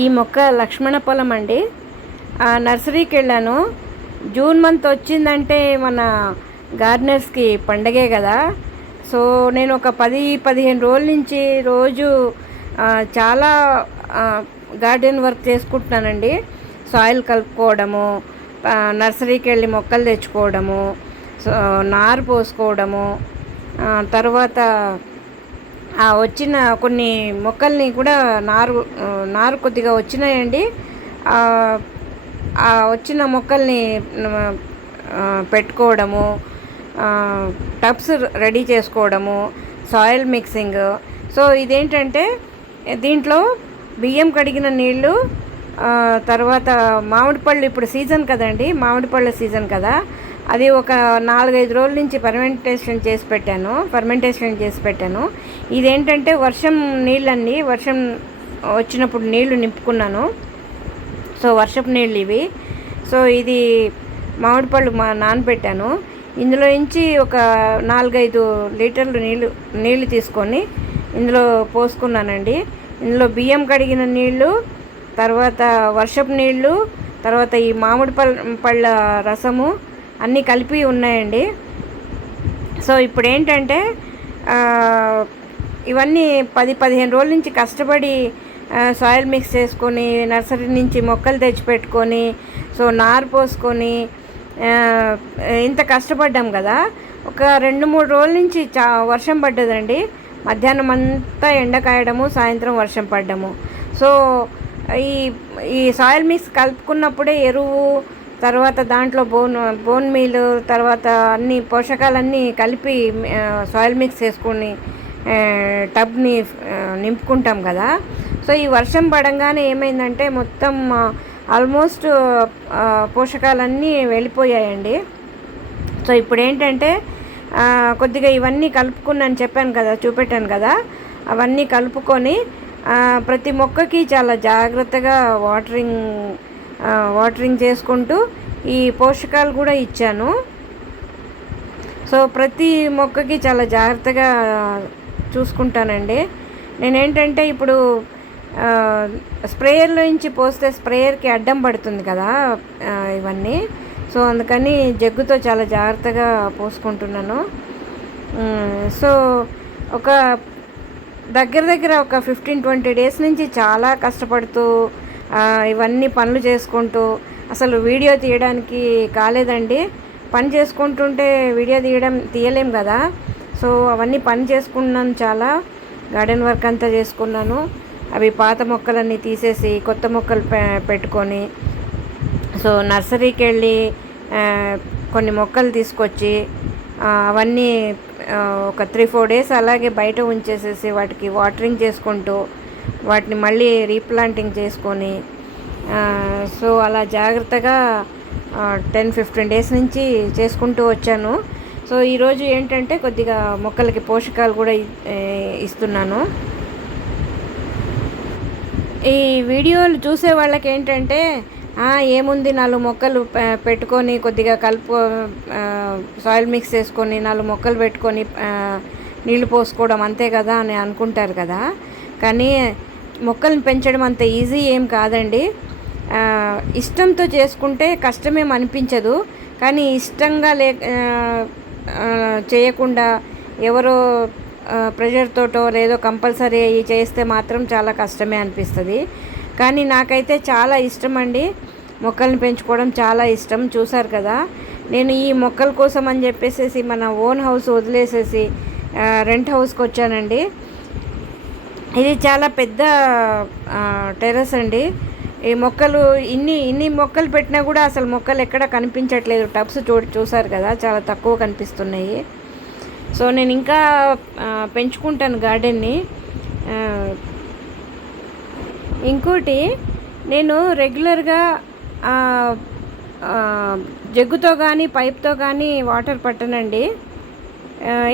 ఈ మొక్క లక్ష్మణ పొలం అండి. నర్సరీకి వెళ్ళాను. జూన్ మంత్ వచ్చిందంటే మన గార్డెనర్స్కి పండగే కదా. సో నేను ఒక 10-15 రోజుల నుంచి రోజు చాలా గార్డెన్ వర్క్ చేసుకుంటున్నానండి. సాయిల్ కలుపుకోవడము, నర్సరీకి వెళ్ళి మొక్కలు తెచ్చుకోవడము, నారు పోసుకోవడము, తర్వాత వచ్చిన కొన్ని మొక్కల్ని కూడా నారు కొద్దిగా వచ్చినాయండి. వచ్చిన మొక్కల్ని పెట్టుకోవడము, టబ్స్ రెడీ చేసుకోవడము, సాయిల్ మిక్సింగ్. సో ఇదేంటంటే దీంట్లో బియ్యం కడిగిన నీళ్ళు, తర్వాత మామిడి పళ్ళు ఇప్పుడు సీజన్ కదండి, మామిడి పళ్ళ సీజన్ కదా. అది ఒక 4-5 రోజుల నుంచి ఫర్మెంటేషన్ చేసి పెట్టాను. ఇదేంటంటే వర్షం నీళ్ళండి, వర్షం వచ్చినప్పుడు నీళ్లు నింపుకున్నాను. సో వర్షపు నీళ్ళు ఇవి. సో ఇది మామిడి పళ్ళు నానబెట్టాను. ఇందులో నుంచి ఒక 4-5 లీటర్లు నీళ్ళు తీసుకొని ఇందులో పోసుకున్నానండి. ఇందులో బియ్యం కడిగిన నీళ్ళు, తర్వాత వర్షపు నీళ్ళు, తర్వాత ఈ మామిడి పళ్ళ రసము అన్నీ కలిపి ఉన్నాయండి. సో ఇప్పుడు ఏంటంటే ఇవన్నీ 10-15 రోజుల నుంచి కష్టపడి సాయిల్ మిక్స్ చేసుకొని నర్సరీ నుంచి మొక్కలు తెచ్చిపెట్టుకొని, సో నారు పోసుకొని ఇంత కష్టపడ్డాం కదా. ఒక 2-3 రోజుల నుంచి వర్షం పడ్డదండి. మధ్యాహ్నం అంతా ఎండ కాయడము, సాయంత్రం వర్షం పడ్డము. సో ఈ సాయిల్ మిక్స్ కలుపుకున్నప్పుడే ఎరువు, తర్వాత దాంట్లో బోన్ మీల్, తర్వాత అన్ని పోషకాలన్నీ కలిపి సాయిల్ మిక్స్ చేసుకొని టబ్ని నింపుకుంటాం కదా. సో ఈ వర్షం పడంగానే ఏమైందంటే మొత్తం ఆల్మోస్ట్ పోషకాలన్నీ వెళ్ళిపోయాయండి. సో ఇప్పుడు ఏంటంటే కొద్దిగా ఇవన్నీ కలుపుకున్నాను, చూపెట్టాను కదా. అవన్నీ కలుపుకొని ప్రతి మొక్కకి చాలా జాగ్రత్తగా వాటరింగ్ చేసుకుంటూ ఈ పోషకాలు కూడా ఇచ్చాను. సో ప్రతి మొక్కకి చాలా జాగ్రత్తగా చూసుకుంటానండి. నేనేంటంటే ఇప్పుడు స్ప్రేయర్లో నుంచి పోస్తే స్ప్రేయర్కి అడ్డం పడుతుంది కదా ఇవన్నీ. సో అందుకని జగ్గుతో చాలా జాగ్రత్తగా పోసుకుంటున్నాను. సో ఒక దగ్గర ఒక 15-20 డేస్ నుంచి చాలా కష్టపడుతూ ఇవన్నీ పనులు చేసుకుంటూ, అసలు వీడియో తీయడానికి కాలేదండి. పని చేసుకుంటుంటే వీడియో తీయలేం కదా. సో అవన్నీ పని చేసుకున్నాను, చాలా గార్డెన్ వర్క్ అంతా చేసుకున్నాను. అవి పాత మొక్కలన్నీ తీసేసి కొత్త మొక్కలు పెట్టుకొని, సో నర్సరీకి వెళ్ళి కొన్ని మొక్కలు తీసుకొచ్చి అవన్నీ ఒక 3-4 డేస్ అలాగే బయట ఉంచేసేసి వాటికి వాటరింగ్ చేసుకుంటూ వాటిని మళ్ళీ రీప్లాంటింగ్ చేసుకొని, సో అలా జాగ్రత్తగా 10-15 డేస్ నుంచి చేసుకుంటూ వచ్చాను. సో ఈరోజు ఏంటంటే కొద్దిగా మొక్కలకి పోషకాలు కూడా ఇస్తున్నాను. ఈ వీడియోలు చూసే వాళ్ళకి ఏంటంటే ఏముంది 4 మొక్కలు పెట్టుకొని కొద్దిగా సాయిల్ మిక్స్ చేసుకొని 4 మొక్కలు పెట్టుకొని నీళ్లు పోసుకోవడం అంతే కదా అని అనుకుంటారు కదా. కానీ మొక్కల్ని పెంచడం అంత ఈజీ ఏం కాదండి. ఇష్టంతో చేసుకుంటే కష్టమేం అనిపించదు. కానీ ఇష్టంగా చేయకుండా ఎవరో ప్రెషర్తోటో లేదో కంపల్సరీ చేస్తే మాత్రం చాలా కష్టమే అనిపిస్తుంది. కానీ నాకైతే చాలా ఇష్టం అండి, మొక్కల్ని పెంచుకోవడం చాలా ఇష్టం. చూసారు కదా, నేను ఈ మొక్కల కోసం అని చెప్పేసి మన ఓన్ హౌస్ వదిలేసేసి రెంట్ హౌస్కి వచ్చానండి. ఇది చాలా పెద్ద టెర్రస్ అండి. ఈ మొక్కలు ఇన్ని మొక్కలు పెట్టినా కూడా అసలు మొక్కలు ఎక్కడ కనిపించట్లేదు. టబ్స్ చూసారు కదా, చాలా తక్కువ కనిపిస్తున్నాయి. సో నేను ఇంకా పెంచుకుంటాను గార్డెన్ని. ఇంకోటి, నేను రెగ్యులర్గా జగ్గుతో కానీ పైప్తో కానీ వాటర్ పట్టనండి.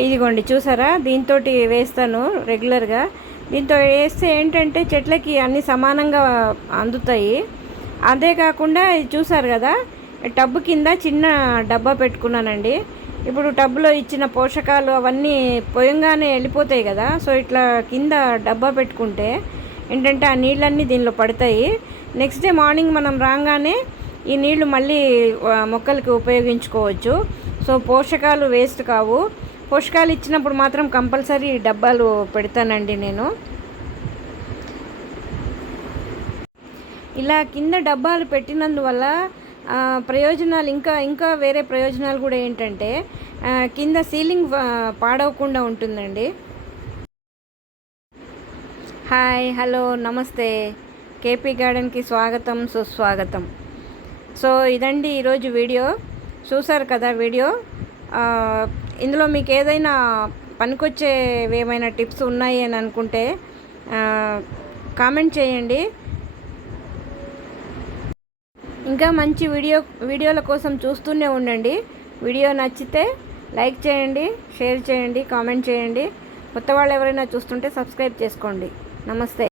ఇదిగోండి చూసారా, దీంతో వేస్తాను రెగ్యులర్గా. దీంతో వేస్తే ఏంటంటే చెట్లకి అన్నీ సమానంగా అందుతాయి. అదే కాకుండా ఇది చూసారు కదా, టబ్బు కింద చిన్న డబ్బా పెట్టుకున్నానండి. ఇప్పుడు టబ్లో ఇచ్చిన పోషకాలు అవన్నీ పోయంగానే వెళ్ళిపోతాయి కదా. సో ఇట్లా కింద డబ్బా పెట్టుకుంటే ఏంటంటే ఆ నీళ్ళన్నీ దీనిలో పడతాయి. నెక్స్ట్ డే మార్నింగ్ మనం రాగానే ఈ నీళ్లు మళ్ళీ మొక్కలకి ఉపయోగించుకోవచ్చు. సో పోషకాలు వేస్ట్ కావు. పోషకాలు ఇచ్చినప్పుడు మాత్రం కంపల్సరీ డబ్బాలు పెడతానండి నేను. ఇలా కింద డబ్బాలు పెట్టినందువల్ల ప్రయోజనాలు ఇంకా వేరే ప్రయోజనాలు కూడా ఏంటంటే కింద సీలింగ్ పాడవకుండా ఉంటుందండి. హాయ్, హలో, నమస్తే. కేపీ గార్డెన్కి స్వాగతం, సుస్వాగతం. సో ఇదండి ఈరోజు వీడియో. చూసారు కదా వీడియో. ఇందులో మీకు ఏదైనా పనికొచ్చేవి ఏమైనా టిప్స్ ఉన్నాయి అని అనుకుంటే కామెంట్ చేయండి. ఇంకా మంచి వీడియోల కోసం చూస్తూనే ఉండండి. వీడియో నచ్చితే లైక్ చేయండి, షేర్ చేయండి, కామెంట్ చేయండి. కొత్త వాళ్ళు ఎవరైనా చూస్తుంటే సబ్స్క్రైబ్ చేసుకోండి. నమస్తే.